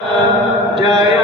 Jai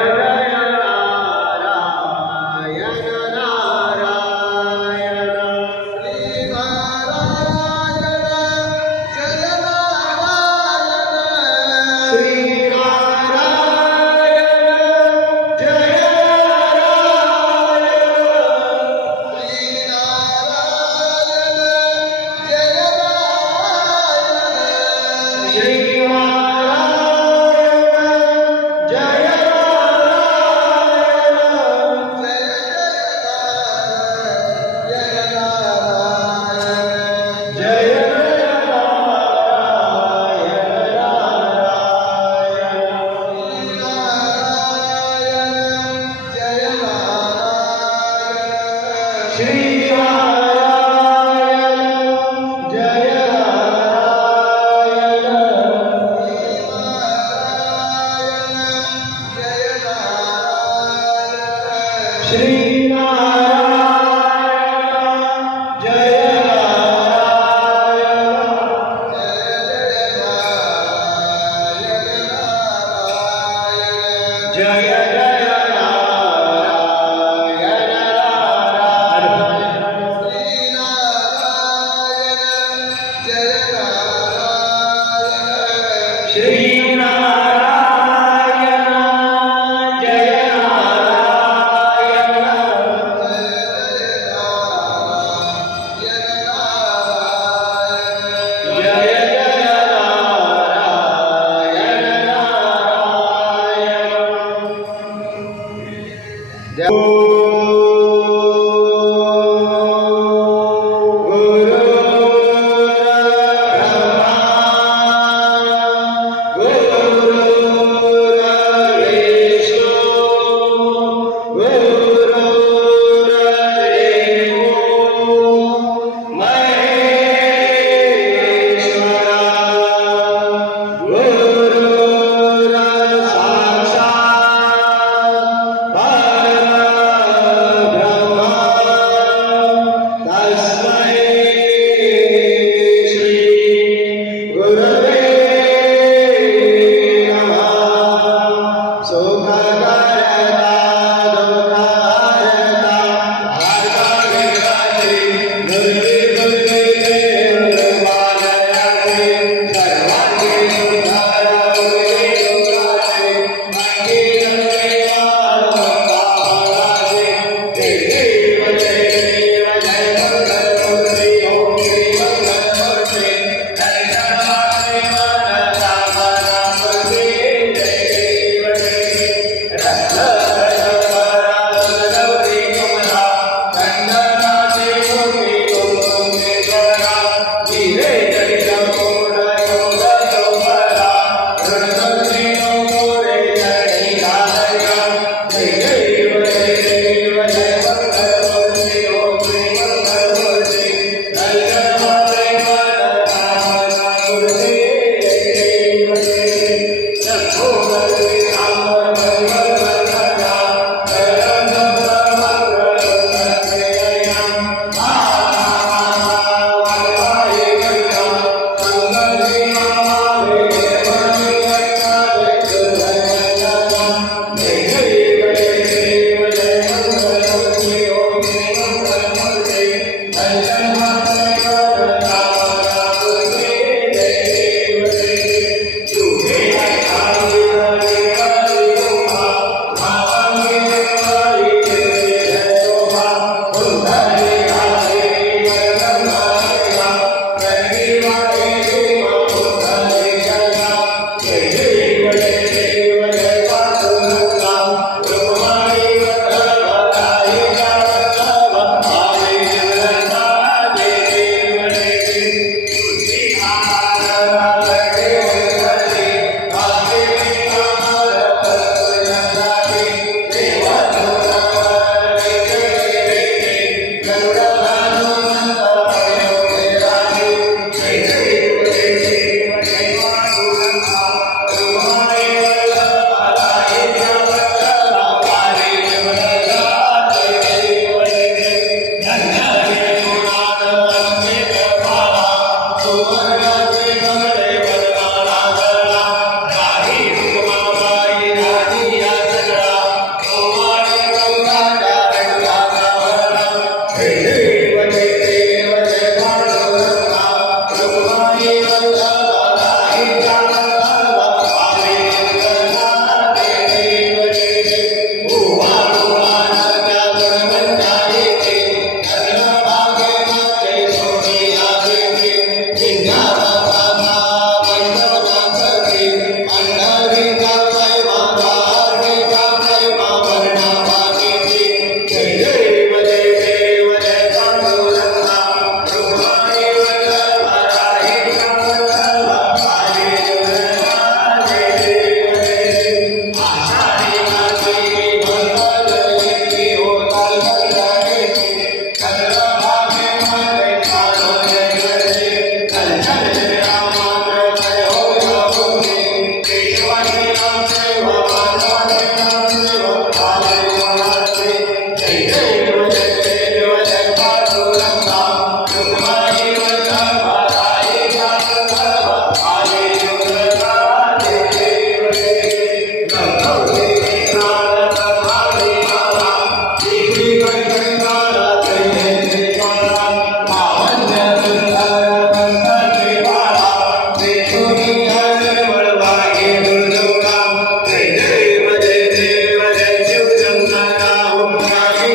Jai Bhagavad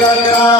Hare